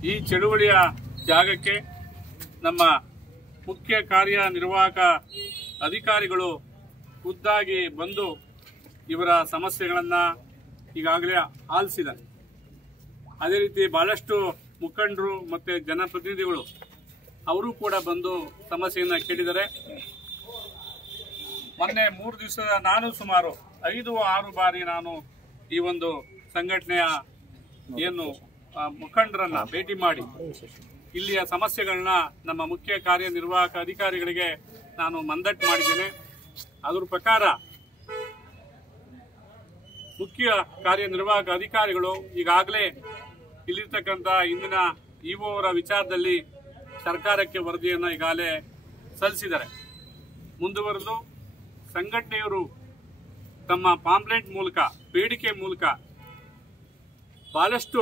ಈ ಚಳುವಳಿಯ ಜಾಗಕ್ಕೆ ನಮ್ಮ ಮುಖ್ಯ ಕಾರ್ಯನಿರ್ವಾಹಕ ಅಧಿಕಾರಿಗಳು ಖುದ್ದಾಗಿ ಬಂದು ಇವರ ಸಮಸ್ಯೆಗಳನ್ನು ಈಗಾಗಲೇ ಆಲಿಸಿದ್ದಾರೆ. ಅದೇ ರೀತಿ ಬಹಳಷ್ಟು ಮುಖಂಡರು ಮತ್ತು ಜನಪ್ರತಿನಿಧಿಗಳು ಅವರು ಕೂಡ ಬಂದು ಸಮಸ್ಯೆಯನ್ನು ಕೇಳಿದ್ದಾರೆ. ಮೊನ್ನೆ 3 ದಿವಸದ ನಾನು ಸುಮಾರು 5-6 ಬಾರಿ ನಾನು ಈ ಒಂದು ಸಂಘಟನೆಯ ಏನು ಮುಖಂಡರನ್ನ ಭೇಟಿ ಮಾಡಿ ಇಲ್ಲಿಯ ಸಮಸ್ಯೆಗಳನ್ನ ನಮ್ಮ ಮುಖ್ಯ ಕಾರ್ಯನಿರ್ವಾಹಕ ಅಧಿಕಾರಿಗಳಿಗೆ ನಾನು ಮಂದಟ್ಟು ಮಾಡಿದ್ದೇನೆ. ಅದರ ಪ್ರಕಾರ ಮುಖ್ಯ ಕಾರ್ಯನಿರ್ವಾಹಕ ಅಧಿಕಾರಿಗಳು ಈಗಾಗಲೇ ಇಲ್ಲಿರ್ತಕ್ಕಂಥ ಇಂದಿನ ಇಒ ಅವರ ವಿಚಾರದಲ್ಲಿ ಸರ್ಕಾರಕ್ಕೆ ವರದಿಯನ್ನು ಈಗಾಗಲೇ ಸಲ್ಲಿಸಿದ್ದಾರೆ. ಮುಂದುವರೆದು ಸಂಘಟನೆಯವರು ತಮ್ಮ ಪಾಂಪ್ಲೆಟ್ ಮೂಲಕ, ಬೇಡಿಕೆ ಮೂಲಕ ಬಹಳಷ್ಟು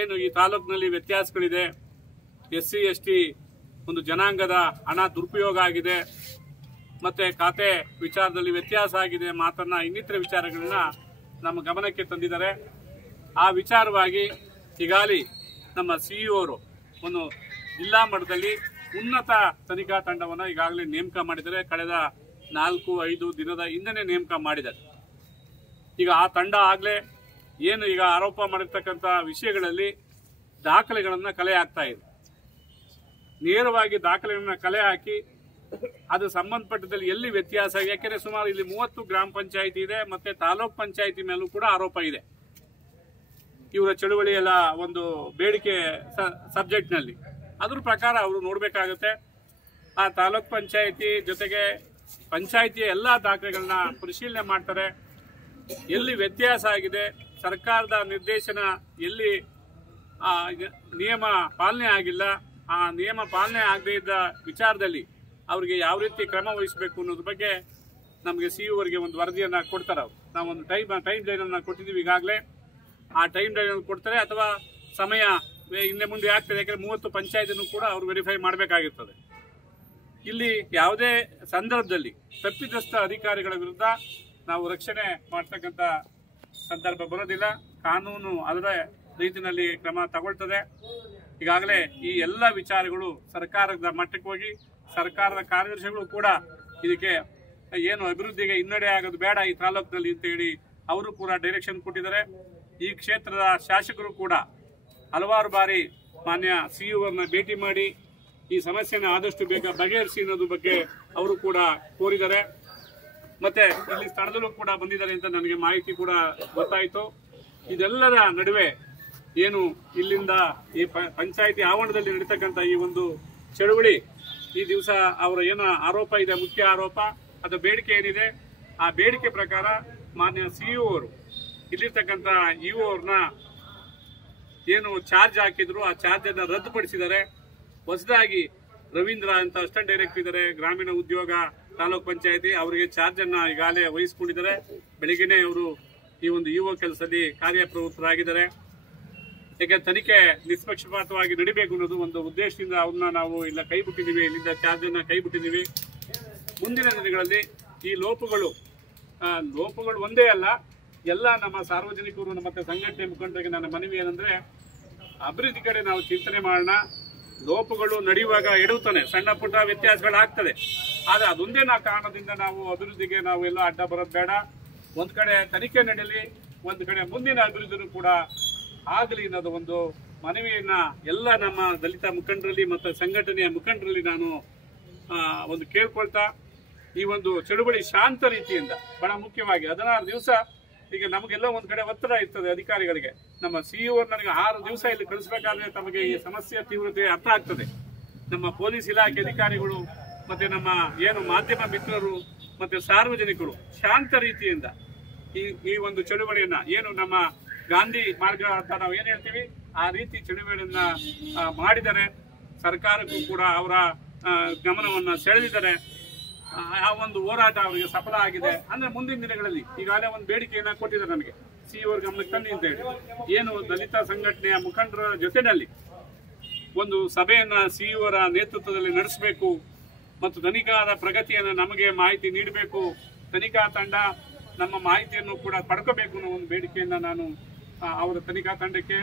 ಏನು ಈ ತಾಲೂಕಿನಲ್ಲಿ ವ್ಯತ್ಯಾಸಗಳಿದೆ, SC ST ಒಂದು ಜನಾಂಗದ ಹಣ ದುರುಪಯೋಗ ಆಗಿದೆ, ಮತ್ತೆ ಖಾತೆ ವಿಚಾರದಲ್ಲಿ ವ್ಯತ್ಯಾಸ ಆಗಿದೆ, ಮಾತನ್ನ ಇನ್ನಿತರ ವಿಚಾರಗಳನ್ನ ನಮ್ಮ ಗಮನಕ್ಕೆ ತಂದಿದ್ದಾರೆ. ಆ ವಿಚಾರವಾಗಿ ಈಗಾಗಲೇ ನಮ್ಮ CEO ಅವರು ಒಂದು ಜಿಲ್ಲಾ ಮಟ್ಟದಲ್ಲಿ ಉನ್ನತ ತನಿಖಾ ತಂಡವನ್ನು ಈಗಾಗಲೇ ನೇಮಕ ಮಾಡಿದ್ದಾರೆ. ಕಳೆದ 4-5 ದಿನದ ಹಿಂದೆನೇ ನೇಮಕ ಮಾಡಿದ್ದಾರೆ. ಈಗ ಆ ತಂಡ ಆಗಲೇ ಏನು ಈಗ ಆರೋಪ ಮಾಡಿರ್ತಕ್ಕಂಥ ವಿಷಯಗಳಲ್ಲಿ ದಾಖಲೆಗಳನ್ನು ಕಲೆ ಹಾಕ್ತಾ ಇದೆ. ನೇರವಾಗಿ ದಾಖಲೆಗಳನ್ನ ಕಲೆ ಹಾಕಿ ಅದು ಸಂಬಂಧಪಟ್ಟದಲ್ಲಿ ಎಲ್ಲಿ ವ್ಯತ್ಯಾಸ, ಯಾಕೆಂದ್ರೆ ಸುಮಾರು ಇಲ್ಲಿ 30 ಗ್ರಾಮ ಪಂಚಾಯಿತಿ ಇದೆ, ಮತ್ತೆ ತಾಲೂಕ್ ಪಂಚಾಯಿತಿ ಮೇಲೂ ಕೂಡ ಆರೋಪ ಇದೆ. ಇವರ ಚಳುವಳಿಯಲ್ಲ ಒಂದು ಬೇಡಿಕೆ ಸಬ್ಜೆಕ್ಟ್ ನಲ್ಲಿ ಅದ್ರ ಪ್ರಕಾರ ಅವರು ನೋಡ್ಬೇಕಾಗುತ್ತೆ. ಆ ತಾಲೂಕ್ ಪಂಚಾಯಿತಿ ಜೊತೆಗೆ ಪಂಚಾಯಿತಿಯ ಎಲ್ಲಾ ದಾಖಲೆಗಳನ್ನ ಪರಿಶೀಲನೆ ಮಾಡ್ತಾರೆ. ಎಲ್ಲಿ ವ್ಯತ್ಯಾಸ ಆಗಿದೆ, ಸರ್ಕಾರದ ನಿರ್ದೇಶನ ಎಲ್ಲಿ ನಿಯಮ ಪಾಲನೆ ಆಗಿಲ್ಲ, ಆ ನಿಯಮ ಪಾಲನೆ ಆಗದೇ ಇದ್ದ ವಿಚಾರದಲ್ಲಿ ಅವರಿಗೆ ಯಾವ ರೀತಿ ಕ್ರಮ ವಹಿಸಬೇಕು ಅನ್ನೋದ್ರ ಬಗ್ಗೆ ನಮಗೆ CEO ಅವರಿಗೆ ಒಂದು ವರದಿಯನ್ನ ಕೊಡ್ತಾರೆ. ನಾವು ಒಂದು ಟೈಮ್ ಲೈನ್ ಅನ್ನ ಕೊಟ್ಟಿದ್ದೀವಿ ಈಗಾಗಲೇ. ಆ ಟೈಮ್ ಲೈನ್ ಅನ್ನು ಕೊಡ್ತಾರೆ ಅಥವಾ ಸಮಯ ಹಿಂದೆ ಮುಂದೆ ಆಗ್ತದೆ. ಯಾಕಂದ್ರೆ 30 ಪಂಚಾಯತಿನೂ ಕೂಡ ಅವರು ವೆರಿಫೈ ಮಾಡಬೇಕಾಗಿರ್ತದೆ. ಇಲ್ಲಿ ಯಾವುದೇ ಸಂದರ್ಭದಲ್ಲಿ ತಪ್ಪಿತಸ್ಥ ಅಧಿಕಾರಿಗಳ ವಿರುದ್ಧ ನಾವು ರಕ್ಷಣೆ ಮಾಡ್ತಕ್ಕಂಥ ಸಂದರ್ಭ ಬರೋದಿಲ್ಲ. ಕಾನೂನು ಅದರ ರೀತಿಯಲ್ಲಿ ಕ್ರಮ ತಗೊಳ್ತದೆ. ಈಗಾಗಲೇ ಈ ಎಲ್ಲ ವಿಚಾರಗಳು ಸರ್ಕಾರದ ಮಟ್ಟಕ್ಕೆ ಹೋಗಿ ಸರ್ಕಾರದ ಕಾರ್ಯದರ್ಶಿಗಳು ಕೂಡ ಇದಕ್ಕೆ ಏನು ಅಭಿವೃದ್ಧಿಗೆ ಹಿನ್ನಡೆ ಆಗೋದು ಬೇಡ ಈ ತಾಲೂಕಿನಲ್ಲಿ ಅಂತ ಹೇಳಿ ಅವರು ಕೂಡ ಡೈರೆಕ್ಷನ್ ಕೊಟ್ಟಿದ್ದಾರೆ. ಈ ಕ್ಷೇತ್ರದ ಶಾಸಕರು ಕೂಡ ಹಲವಾರು ಬಾರಿ ಮಾನ್ಯ CEO ಅವರನ್ನ ಭೇಟಿ ಮಾಡಿ ಈ ಸಮಸ್ಯೆನ ಆದಷ್ಟು ಬೇಗ ಬಗೆಹರಿಸಿ ಅನ್ನೋದ್ರ ಬಗ್ಗೆ ಅವರು ಕೂಡ ಕೋರಿದ್ದಾರೆ. ಮತ್ತೆ ಇಲ್ಲಿ ಸ್ಥಳದಲ್ಲೂ ಕೂಡ ಬಂದಿದ್ದಾರೆ ಅಂತ ನನಗೆ ಮಾಹಿತಿ ಕೂಡ ಗೊತ್ತಾಯಿತು. ಇದೆಲ್ಲರ ನಡುವೆ ಏನು ಇಲ್ಲಿಂದ ಈ ಪಂಚಾಯಿತಿ ಆವರಣದಲ್ಲಿ ನಡೀತಕ್ಕಂಥ ಈ ಒಂದು ಚಳುವಳಿ ಈ ದಿವಸ ಅವರ ಏನು ಆರೋಪ ಇದೆ, ಮುಖ್ಯ ಆರೋಪ, ಅದು ಬೇಡಿಕೆ ಏನಿದೆ, ಆ ಬೇಡಿಕೆ ಪ್ರಕಾರ ಮಾನ್ಯ CEO ಅವರು ಇಲ್ಲಿರ್ತಕ್ಕಂಥ EO ಅವ್ರನ್ನ ಏನು ಚಾರ್ಜ್ ಹಾಕಿದ್ರು ಆ ಚಾರ್ಜ್ ಅನ್ನ ರದ್ದುಪಡಿಸಿದ್ದಾರೆ. ಹೊಸದಾಗಿ ರವೀಂದ್ರ ಅಂತ ಅಸಿಸ್ಟೆಂಟ್ ಡೈರೆಕ್ಟರ್ ಇದ್ದಾರೆ, ಗ್ರಾಮೀಣ ಉದ್ಯೋಗ ತಾಲೂಕ್ ಪಂಚಾಯತಿ, ಅವರಿಗೆ ಚಾರ್ಜ್ ಅನ್ನ ಈಗಾಗಲೇ ವಹಿಸಿಕೊಂಡಿದ್ದಾರೆ. ಬೆಳಿಗ್ಗೆನೆ ಅವರು ಈ ಒಂದು EO ಕೆಲಸದಲ್ಲಿ ಕಾರ್ಯಪ್ರವೃತ್ತರಾಗಿದ್ದಾರೆ. ಯಾಕೆ ತನಿಖೆ ನಿಷ್ಪಕ್ಷಪಾತವಾಗಿ ನಡಿಬೇಕು ಅನ್ನೋದು ಒಂದು ಉದ್ದೇಶದಿಂದ ಅವ್ರನ್ನ ನಾವು ಇಲ್ಲ ಕೈ ಬಿಟ್ಟಿದ್ದೀವಿ, ಇಲ್ಲಿಂದ ಚಾರ್ಜ್ ಅನ್ನ ಕೈ ಬಿಟ್ಟಿದ್ದೀವಿ. ಮುಂದಿನ ದಿನಗಳಲ್ಲಿ ಈ ಲೋಪಗಳು ಒಂದೇ ಅಲ್ಲ, ಎಲ್ಲ ನಮ್ಮ ಸಾರ್ವಜನಿಕರು ಮತ್ತೆ ಸಂಘಟನೆ ಮುಖಂಡರಿಗೆ ನನ್ನ ಮನವಿ ಏನಂದ್ರೆ ಅಭಿವೃದ್ಧಿ ಕಡೆ ನಾವು ಚಿಂತನೆ ಮಾಡೋಣ. ಲೋಪಗಳು ನಡೆಯುವಾಗ ಎಡುತ್ತಾನೆ, ಸಣ್ಣ ಪುಟ್ಟ ವ್ಯತ್ಯಾಸಗಳಾಗ್ತದೆ. ಆದ್ರೆ ಅದೊಂದೇ ಕಾರಣದಿಂದ ನಾವು ಅಭಿವೃದ್ಧಿಗೆ ನಾವು ಎಲ್ಲ ಅಡ್ಡ ಬರೋದು ಬೇಡ. ಒಂದ್ ಕಡೆ ತನಿಖೆ ನಡೆಯಲಿ, ಒಂದ್ ಕಡೆ ಮುಂದಿನ ಅಭಿವೃದ್ಧಿನೂ ಕೂಡ ಆಗಲಿ ಅನ್ನೋದು ಒಂದು ಮನವಿಯನ್ನ ಎಲ್ಲ ನಮ್ಮ ದಲಿತ ಮುಖಂಡರಲ್ಲಿ ಮತ್ತು ಸಂಘಟನೆಯ ಮುಖಂಡರಲ್ಲಿ ನಾನು ಒಂದು ಕೇಳ್ಕೊಳ್ತಾ ಈ ಒಂದು ಚಳುವಳಿ ಶಾಂತ ರೀತಿಯಿಂದ ಬಹಳ ಮುಖ್ಯವಾಗಿ 16 ದಿವಸ ಈಗ ನಮಗೆಲ್ಲ ಒಂದ್ ಕಡೆ ಒತ್ತಡ ಇರ್ತದೆ ಅಧಿಕಾರಿಗಳಿಗೆ. ನಮ್ಮ CEO ನನಗೆ 6 ದಿವಸ ಇಲ್ಲಿ ಕಳಿಸಬೇಕಾದ್ರೆ ತಮಗೆ ಈ ಸಮಸ್ಯೆಯ ತೀವ್ರತೆ ಅರ್ಥ ಆಗ್ತದೆ. ನಮ್ಮ ಪೊಲೀಸ್ ಇಲಾಖೆ ಅಧಿಕಾರಿಗಳು ಮತ್ತೆ ನಮ್ಮ ಏನು ಮಾಧ್ಯಮ ಮಿತ್ರರು ಮತ್ತೆ ಸಾರ್ವಜನಿಕರು ಶಾಂತ ರೀತಿಯಿಂದ ಈ ಒಂದು ಚಳುವಳಿಯನ್ನ ಏನು ನಮ್ಮ ಗಾಂಧಿ ಮಾರ್ಗ ಅಂತ ನಾವು ಏನ್ ಹೇಳ್ತೀವಿ ಆ ರೀತಿ ಚಳುವಳಿಯನ್ನ ಮಾಡಿದ್ದಾರೆ. ಸರ್ಕಾರಕ್ಕೂ ಕೂಡ ಅವರ ಗಮನವನ್ನ ಸೆಳೆದಿದ್ದಾರೆ. ಆ ಒಂದು ಹೋರಾಟ ಅವರಿಗೆ ಸಫಲ ಆಗಿದೆ. ಅಂದ್ರೆ ಮುಂದಿನ ದಿನಗಳಲ್ಲಿ ಈಗಾಗಲೇ ಒಂದು ಬೇಡಿಕೆಯನ್ನ ಕೊಟ್ಟಿದ್ದಾರೆ ನನಗೆ, CEO ಅವ್ರ ಗಮನಕ್ಕೆ ತನ್ನಿ ಅಂತ ಹೇಳಿ. ಏನು ದಲಿತ ಸಂಘಟನೆಯ ಮುಖಂಡರ ಜೊತೆನಲ್ಲಿ ಒಂದು ಸಭೆಯನ್ನ CEO ಅವರ ನೇತೃತ್ವದಲ್ಲಿ ನಡೆಸಬೇಕು ಮತ್ತು ತನಿಖಾದ ಪ್ರಗತಿಯನ್ನು ನಮಗೆ ಮಾಹಿತಿ ನೀಡಬೇಕು. ತನಿಖಾ ತಂಡ ನಮ್ಮ ಮಾಹಿತಿಯನ್ನು ಕೂಡ ಪಡ್ಕೋಬೇಕು ಅನ್ನೋ ಒಂದು ಬೇಡಿಕೆಯನ್ನ ನಾನು ಅವರ ತನಿಖಾ ತಂಡಕ್ಕೆ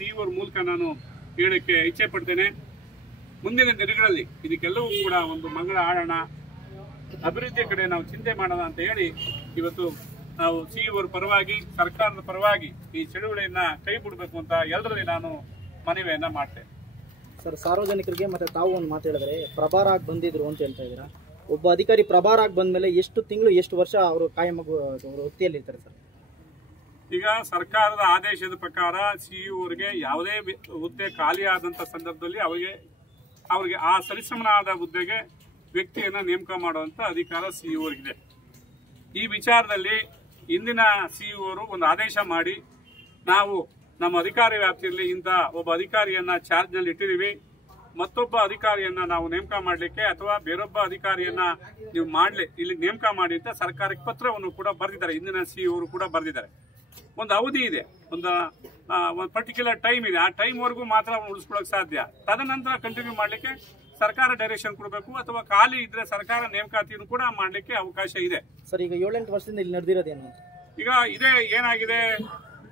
ಸಿಇಒ ಮೂಲಕ ನಾನು ಹೇಳಕ್ಕೆ ಇಚ್ಛೆ ಪಡ್ತೇನೆ. ಮುಂದಿನ ದಿನಗಳಲ್ಲಿ ಇದಕ್ಕೆಲ್ಲವೂ ಕೂಡ ಒಂದು ಮಂಗಳ ಆಡೋಣ, ಅಭಿವೃದ್ಧಿ ಕಡೆ ನಾವು ಚಿಂತೆ ಮಾಡೋಣ ಅಂತ ಹೇಳಿ ಇವತ್ತು ನಾವು ಸಿಇಒ ಪರವಾಗಿ ಸರ್ಕಾರದ ಪರವಾಗಿ ಈ ಚಳುವಳಿಯನ್ನ ಕೈ ಬಿಡಬೇಕು ಅಂತ ಎಲ್ಲರಲ್ಲಿ ನಾನು ಮನವಿಯನ್ನ ಮಾಡ್ತೇನೆ. ಸರ್, ಸಾರ್ವಜನಿಕರಿಗೆ ಮತ್ತೆ ತಾವು ಒಂದು ಮಾತು ಹೇಳಿದ್ರೆ ಪ್ರಭಾರ ಆಗಿ ಬಂದಿದ್ರು ಅಂತ ಹೇಳ್ತಾ ಇದ್ದೀರಾ. ಒಬ್ಬ ಅಧಿಕಾರಿ ಪ್ರಭಾರ ಆಗಿ ಬಂದ್ಮೇಲೆ ಎಷ್ಟು ತಿಂಗಳು ಎಷ್ಟು ವರ್ಷ ಅವರು ಕಾಯಂ ವೃತ್ತಿಯಲ್ಲಿ ಇರ್ತಾರೆ ಸರ್? ಈಗ ಸರ್ಕಾರದ ಆದೇಶದ ಪ್ರಕಾರ ಸಿಇಒರಿಗೆ ಯಾವುದೇ ಹುದ್ದೆ ಖಾಲಿ ಆದಂತ ಸಂದರ್ಭದಲ್ಲಿ ಅವರಿಗೆ ಆ ಸರಿಸಮನಾದ ಹುದ್ದೆಗೆ ವ್ಯಕ್ತಿಯನ್ನ ನೇಮಕ ಮಾಡುವಂತ ಅಧಿಕಾರ ಸಿಇಒರಿಗಿದೆ. ಈ ವಿಚಾರದಲ್ಲಿ ಇಂದಿನ ಸಿಇಒರು ಒಂದು ಆದೇಶ ಮಾಡಿ ನಾವು ನಮ್ಮ ಅಧಿಕಾರಿ ವ್ಯಾಪ್ತಿಯಲ್ಲಿ ಇಂಥ ಒಬ್ಬ ಅಧಿಕಾರಿಯನ್ನ ಚಾರ್ಜ್ ನಲ್ಲಿ ಇಟ್ಟಿದ್ದೀವಿ, ಮತ್ತೊಬ್ಬ ಅಧಿಕಾರಿಯನ್ನ ನಾವು ನೇಮಕ ಮಾಡಲಿಕ್ಕೆ ಅಥವಾ ಬೇರೊಬ್ಬ ಅಧಿಕಾರಿಯನ್ನ ನೀವು ಇಲ್ಲಿ ನೇಮಕ ಮಾಡಿ ಅಂತ ಸರ್ಕಾರಕ್ಕೆ ಪತ್ರವನ್ನು ಕೂಡ ಬರೆದಿದ್ದಾರೆ. ಇಂದಿನ ಸಿಇಒರು ಕೂಡ ಬರೆದಿದ್ದಾರೆ. ಒಂದು ಅವಧಿ ಇದೆ, ಒಂದು ಪರ್ಟಿಕ್ಯುಲರ್ ಟೈಮ್ ಇದೆ. ಆ ಟೈಮ್ ವರೆಗೂ ಮಾತ್ರ ಉಳಿಸ್ಕೊಳ್ಳೋಕೆ ಸಾಧ್ಯ. ತದನಂತರ ಕಂಟಿನ್ಯೂ ಮಾಡಲಿಕ್ಕೆ ಸರ್ಕಾರ ಡೈರೆಕ್ಷನ್ ಕೊಡಬೇಕು ಅಥವಾ ಖಾಲಿ ಇದ್ರೆ ಸರ್ಕಾರ ನೇಮಕಾತಿಯನ್ನು ಕೂಡ ಮಾಡಲಿಕ್ಕೆ ಅವಕಾಶ ಇದೆ. ಸರ್, ಈಗ 7-8 ವರ್ಷದಿಂದ ಇಲ್ಲಿ ನಡೆದಿರೋದೇನು? ಈಗ ಇದೇ ಏನಾಗಿದೆ,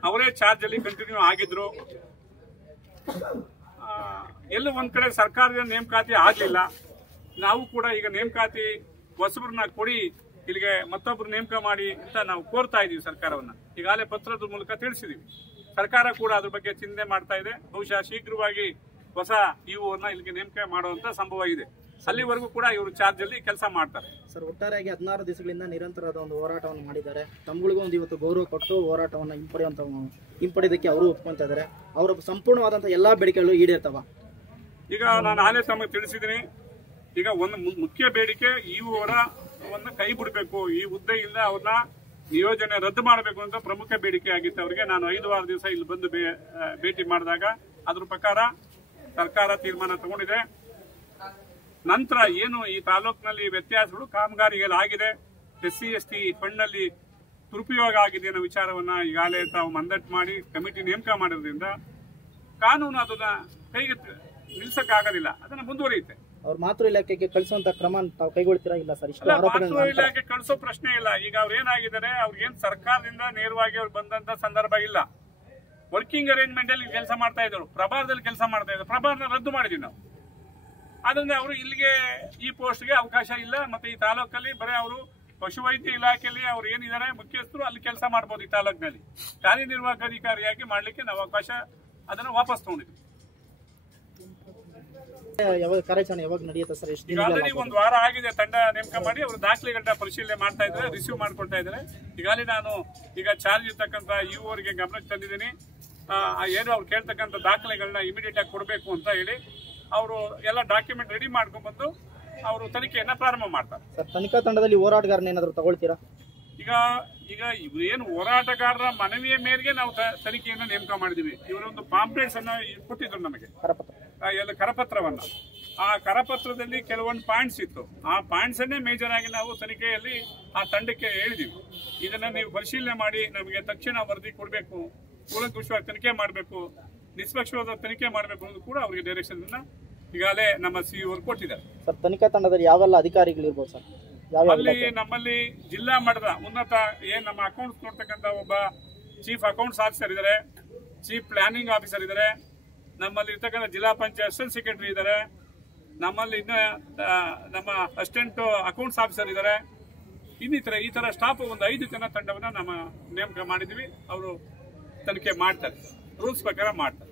ಅವರೇ ಚಾರ್ಜ್ ಅಲ್ಲಿ ಕಂಟಿನ್ಯೂ ಆಗಿದ್ರು. ಎಲ್ಲ ಒಂದ್ ಕಡೆ ಸರ್ಕಾರದ ನೇಮಕಾತಿ ಆಗ್ಲಿಲ್ಲ. ನಾವು ಕೂಡ ಈಗ ನೇಮಕಾತಿ ಹೊಸಬ್ರನ್ನ ಕೊಡಿ, ಇಲ್ಲಿಗೆ ಮತ್ತೊಬ್ರು ನೇಮಕ ಮಾಡಿ ಅಂತ ನಾವು ಕೋರ್ತಾ ಇದೀವಿ ಸರ್ಕಾರವನ್ನ. ಈಗಾಗಲೇ ಪತ್ರದ ಮೂಲಕ ತಿಳಿಸಿದೀವಿ. ಸರ್ಕಾರ ಕೂಡ ಅದ್ರ ಬಗ್ಗೆ ಚಿಂತೆ ಮಾಡ್ತಾ ಇದೆ. ಬಹುಶಃ ಶೀಘ್ರವಾಗಿ ಹೊಸ ಇವುವನ್ನ ಇಲ್ಲಿಗೆ ನೇಮಕ ಮಾಡುವಂತ ಸಂಭವ ಇದೆ. ಅಲ್ಲಿವರೆಗೂ ಕೂಡ ಇವರು ಚಾರ್ಜ್ ಅಲ್ಲಿ ಕೆಲಸ ಮಾಡ್ತಾರೆ. ಸರ್, ಒಟ್ಟಾರೆಯಾಗಿ 16 ದಿವಸಗಳಿಂದ ನಿರಂತರವಾದ ಒಂದು ಹೋರಾಟವನ್ನು ಮಾಡಿದ್ದಾರೆ. ತಮ್ಮಗಳಿಗೂ ಒಂದು ಇವತ್ತು ಗೌರವ ಕೊಟ್ಟು ಹೋರಾಟವನ್ನು ಹಿಂಪಡೆಯೋದಕ್ಕೆ ಅವರು ಒಪ್ಕೊಂತ ಇದ್ದಾರೆ. ಅವರ ಸಂಪೂರ್ಣವಾದಂತಹ ಎಲ್ಲಾ ಬೇಡಿಕೆಗಳು ಈಡೇರ್ತವ. ಈಗ ನಾನು ಆಗಲೇ ತಮಗೆ ತಿಳಿಸಿದ್ದೀನಿ. ಈಗ ಒಂದು ಮುಖ್ಯ ಬೇಡಿಕೆ ಇವರನ್ನ ಕೈ ಬಿಡಬೇಕು, ಈ ಹುದ್ದೆಯಿಂದ ಅವ್ರನ್ನ ನಿಯೋಜನೆ ರದ್ದು ಮಾಡಬೇಕು ಅಂತ ಪ್ರಮುಖ ಬೇಡಿಕೆ ಆಗಿತ್ತು ಅವರಿಗೆ. ನಾನು 5-6 ದಿವಸ ಇಲ್ಲಿ ಬಂದು ಭೇಟಿ ಮಾಡಿದಾಗ ಅದ್ರ ಪ್ರಕಾರ ಸರ್ಕಾರ ತೀರ್ಮಾನ ತಗೊಂಡಿದೆ. ನಂತರ ಏನು ಈ ತಾಲೂಕಿನಲ್ಲಿ ವ್ಯತ್ಯಾಸಗಳು ಕಾಮಗಾರಿಗಳಾಗಿದೆ, SC/ST ಫಂಡ್ ನಲ್ಲಿ ದುರುಪಯೋಗ ಆಗಿದೆ ಅನ್ನೋ ವಿಚಾರವನ್ನ ಈಗಾಗಲೇ ತಾವು ಮಂದಟ್ಟು ಮಾಡಿ ಕಮಿಟಿ ನೇಮಕ ಮಾಡಿರೋದ್ರಿಂದ ಕಾನೂನು ಅದನ್ನ ಕೈಗೆ ನಿಲ್ಸಕ್ಕಾಗೋದಿಲ್ಲ, ಅದನ್ನ ಮುಂದುವರಿಯುತ್ತೆ. ಅವ್ರ ಮಾತೃ ಇಲಾಖೆಗೆ ಕಳಿಸುವಂತ ಕ್ರಮ ತಾವು ಕೈಗೊಳ್ತೀರಾ? ಇಲ್ಲ ಸರ್, ಮಾತೃ ಇಲಾಖೆ ಕಳಿಸೋ ಪ್ರಶ್ನೆ ಇಲ್ಲ. ಈಗ ಅವ್ರು ಏನಾಗಿದ್ದಾರೆ, ಅವ್ರಿಗೇನ್ ಸರ್ಕಾರದಿಂದ ನೇರವಾಗಿ ಅವ್ರು ಬಂದಂತ ಸಂದರ್ಭ ಇಲ್ಲ. ವರ್ಕಿಂಗ್ ಅರೇಂಜ್ಮೆಂಟ್ ಅಲ್ಲಿ ಕೆಲಸ ಮಾಡ್ತಾ ಇದ್ರು, ಪ್ರಭಾರದಲ್ಲಿ ಕೆಲಸ ಮಾಡ್ತಾ ಇದ್ರು. ಪ್ರಭಾರನ ರದ್ದು ಮಾಡಿದ್ವಿ ನಾವು. ಆದ್ರಿಂದ ಅವರು ಇಲ್ಲಿಗೆ ಈ ಪೋಸ್ಟ್ಗೆ ಅವಕಾಶ ಇಲ್ಲ. ಮತ್ತೆ ಈ ತಾಲೂಕಲ್ಲಿ ಬರೀ ಅವರು ಪಶುವೈದ್ಯ ಇಲಾಖೆಯಲ್ಲಿ ಅವ್ರು ಏನಿದ್ದಾರೆ ಮುಖ್ಯಸ್ಥರು ಅಲ್ಲಿ ಕೆಲಸ ಮಾಡಬಹುದು. ಈ ತಾಲೂಕಿನಲ್ಲಿ ಕಾರ್ಯನಿರ್ವಾಹಕ ಅಧಿಕಾರಿಯಾಗಿ ಮಾಡ್ಲಿಕ್ಕೆ ನಾವು ಅವಕಾಶ ಅದನ್ನ ವಾಪಸ್ ತಗೊಂಡಿದ್ವಿ. ಕಾರ್ಯಾಚರಣೆ ಯಾವಾಗ ನಡೆಯುತ್ತೆ ಸರ್? ಈಗ ಆಲ್ರೆಡಿ 1 ವಾರ ಆಗಿದೆ. ತಂಡ ನೇಮಕ ಮಾಡಿ ಅವರು ದಾಖಲೆಗಳನ್ನ ಪರಿಶೀಲನೆ ಮಾಡ್ತಾ ಇದ್ದಾರೆ, ರಿಸೀವ್ ಮಾಡ್ಕೊಳ್ತಾ ಇದ್ದಾರೆ. ಈಗಾಗಲೇ ನಾನು ಈಗ ಚಾರ್ಜ್ ಇರ್ತಕ್ಕಂಥ ಇವರಿಗೆ ಗಮನಕ್ಕೆ ತಂದಿದ್ದೀನಿ. ಏನು ಅವ್ರು ಕೇಳ್ತಕ್ಕಂಥ ದಾಖಲೆಗಳನ್ನ ಇಮಿಡಿಯೇಟ್ ಆಗಿ ಕೊಡಬೇಕು ಅಂತ ಹೇಳಿ ಅವರು ಎಲ್ಲ ಡಾಕ್ಯುಮೆಂಟ್ ರೆಡಿ ಮಾಡ್ಕೊಂಡ್ಬಂದು ಅವರು ತನಿಖೆಯನ್ನ ಪ್ರಾರಂಭ ಮಾಡ್ತಾರೆ. ಸರ್, ತನಿಖಾ ತಂಡದಲ್ಲಿ ಹೋರಾಟಗಾರನ ಏನಾದ್ರು ತಗೊಳ್ತೀರಾ? ಈಗ ಇವ್ರೇನು ಹೋರಾಟಗಾರರ ಮನವಿಯ ಮೇರೆಗೆ ನಾವು ತನಿಖೆಯನ್ನ ನೇಮಕ ಮಾಡಿದೀವಿ. ಇವರೊಂದು ಪಾಂಪ್ಲೆಟ್ಸ್ ಅನ್ನ ಕೊಟ್ಟಿದ್ರು ನಮಗೆ, ಕರಪತ್ರವನ್ನ. ಆ ಕರಪತ್ರದಲ್ಲಿ ಕೆಲವೊಂದು ಪಾಯಿಂಟ್ಸ್ ಇತ್ತು. ಆ ಪಾಯಿಂಟ್ಸ್ ಅನ್ನೇ ಮೇಜರ್ ಆಗಿ ನಾವು ತನಿಖೆಯಲ್ಲಿ ಆ ತಂಡಕ್ಕೆ ಹೇಳಿದೀವಿ. ಇದನ್ನ ನೀವು ಪರಿಶೀಲನೆ ಮಾಡಿ ನಮಗೆ ತಕ್ಷಣ ವರದಿ ಕೊಡಬೇಕು, ಕೂಲಂಕುಷವಾಗಿ ತನಿಖೆ ಮಾಡಬೇಕು, ನಿಷ್ಪಕ್ಷವಾದ ತನಿಖೆ ಮಾಡಬೇಕು ಅನ್ನೋದು ಕೂಡ ಅವರಿಗೆ ಡೈರೆಕ್ಷನ್ ಈಗಾಗಲೇ ನಮ್ಮ ಸಿಇಒ ಕೊಟ್ಟಿದ್ದಾರೆ. ಸರ್, ತನಿಖಾ ತಂಡದಲ್ಲಿ ಯಾವೆಲ್ಲ ಅಧಿಕಾರಿಗಳಿರ್ಬೋದು ಸರ್? ನಮ್ಮಲ್ಲಿ ಜಿಲ್ಲಾ ಮಟ್ಟದ ಉನ್ನತ ನಮ್ಮ ಅಕೌಂಟ್ಸ್ ನೋಡ್ತಕ್ಕಂಥ ಒಬ್ಬ ಚೀಫ್ ಅಕೌಂಟ್ಸ್ ಆಫೀಸರ್ ಇದ್ದಾರೆ, ಚೀಫ್ ಪ್ಲಾನಿಂಗ್ ಆಫೀಸರ್ ಇದ್ದಾರೆ, ನಮ್ಮಲ್ಲಿ ಇರ್ತಕ್ಕಂಥ ಜಿಲ್ಲಾ ಪಂಚಾಯತ್ ಅಸಿಸ್ಟೆಂಟ್ ಸೆಕ್ರೆಟರಿ ಇದ್ದಾರೆ, ನಮ್ಮಲ್ಲಿ ನಮ್ಮ ಅಸಿಸ್ಟೆಂಟ್ ಅಕೌಂಟ್ಸ್ ಆಫೀಸರ್ ಇದ್ದಾರೆ. ಇನ್ನಿತರ ಈ ತರ ಸ್ಟಾಫ್ ಒಂದು 5 ಜನ ತಂಡವನ್ನ ನಮ್ಮ ನೇಮಕ ಮಾಡಿದ್ವಿ. ಅವರು ತನಿಖೆ ಮಾಡ್ತಾರೆ, ರೂಲ್ಸ್ ಪ್ರಕಾರ ಮಾಡ್ತಾರೆ.